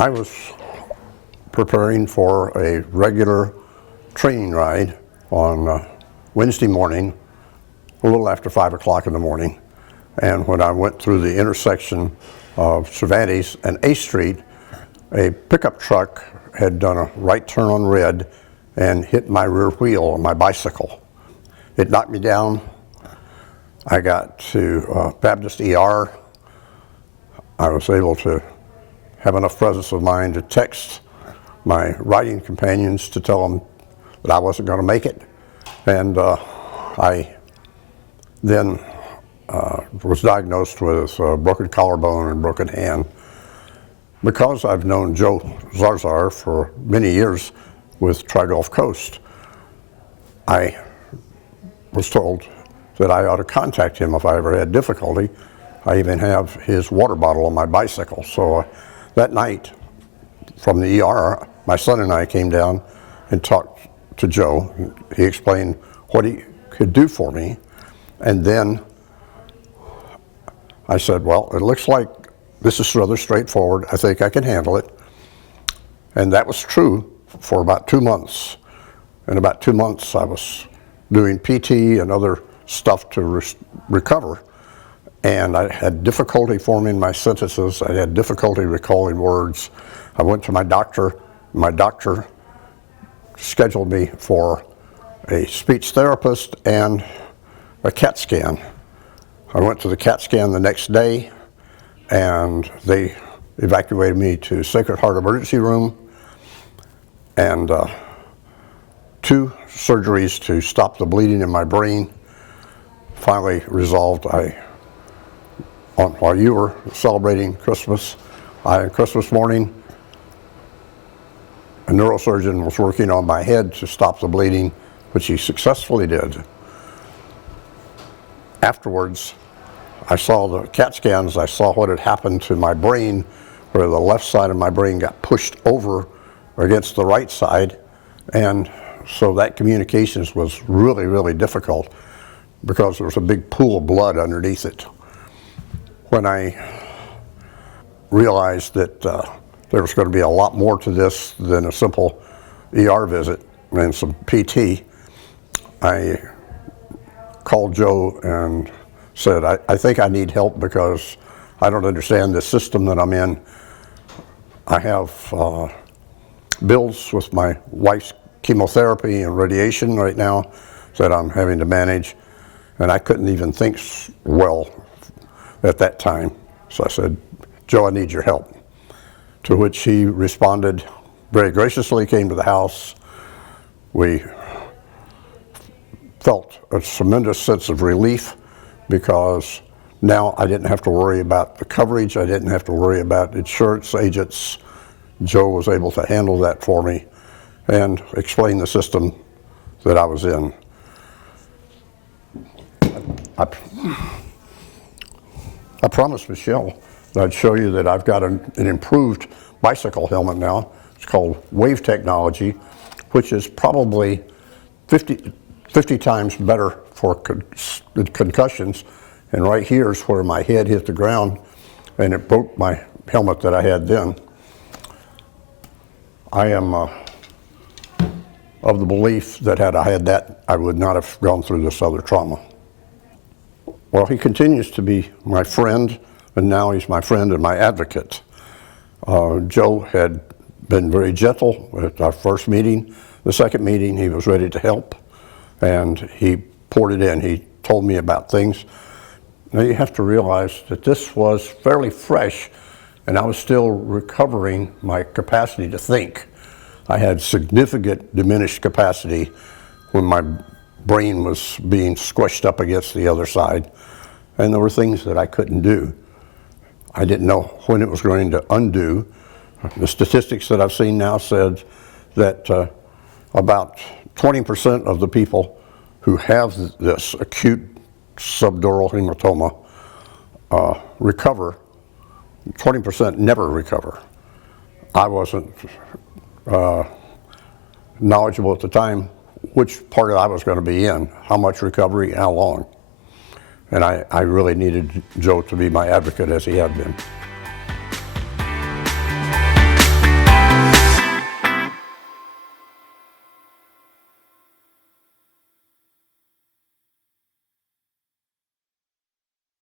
I was preparing for a regular training ride on Wednesday morning, a little after 5 o'clock in the morning. And when I went through the intersection of Cervantes and A Street, a pickup truck had done a right turn on red and hit my rear wheel on my bicycle. It knocked me down. I got to Baptist ER. I was able to have enough presence of mind to text my riding companions to tell them that I wasn't going to make it. And I then was diagnosed with a broken collarbone and broken hand. Because I've known Joe Zarzaur for many years with Tri-Gulf Coast, I was told that I ought to contact him if I ever had difficulty. I even have his water bottle on my bicycle. So that night from the ER, my son and I came down and talked to Joe. He explained what he could do for me. And then I said, well, it looks like this is rather straightforward. I think I can handle it. And that was true for about 2 months. In about 2 months, I was doing PT and other stuff to recover. And I had difficulty forming my sentences. I had difficulty recalling words. I went to my doctor. My doctor scheduled me for a speech therapist and a CAT scan. I went to the CAT scan the next day, and they evacuated me to Sacred Heart Emergency Room, and 2 surgeries to stop the bleeding in my brain. Finally resolved. While you were celebrating Christmas, Christmas morning, a neurosurgeon was working on my head to stop the bleeding, which he successfully did. Afterwards, I saw the CAT scans. I saw what had happened to my brain, where the left side of my brain got pushed over against the right side. And so that communications was really, really difficult because there was a big pool of blood underneath it. When I realized that there was going to be a lot more to this than a simple ER visit and some PT, I called Joe and said, I think I need help because I don't understand the system that I'm in. I have bills with my wife's chemotherapy and radiation right now that I'm having to manage, and I couldn't even think well at that time. So I said, Joe, I need your help. To which he responded very graciously, came to the house. We felt a tremendous sense of relief because now I didn't have to worry about the coverage. I didn't have to worry about insurance agents. Joe was able to handle that for me and explain the system that I was in. I promised Michelle that I'd show you that I've got an improved bicycle helmet now. It's called Wave Technology, which is probably 50 times better for concussions. And right here is where my head hit the ground and it broke my helmet that I had then. I am of the belief that had I had that, I would not have gone through this other trauma. Well, he continues to be my friend, and now he's my friend and my advocate. Joe had been very gentle at our first meeting. The second meeting, he was ready to help, and he poured it in. He told me about things. Now you have to realize that this was fairly fresh, and I was still recovering my capacity to think. I had significant diminished capacity when my brain was being squished up against the other side, and there were things that I couldn't do. I didn't know when it was going to undo. The statistics that I've seen now said that about 20% of the people who have this acute subdural hematoma recover. 20% never recover. I wasn't knowledgeable at the time which part I was going to be in, how much recovery, and how long. And I really needed Joe to be my advocate, as he had been.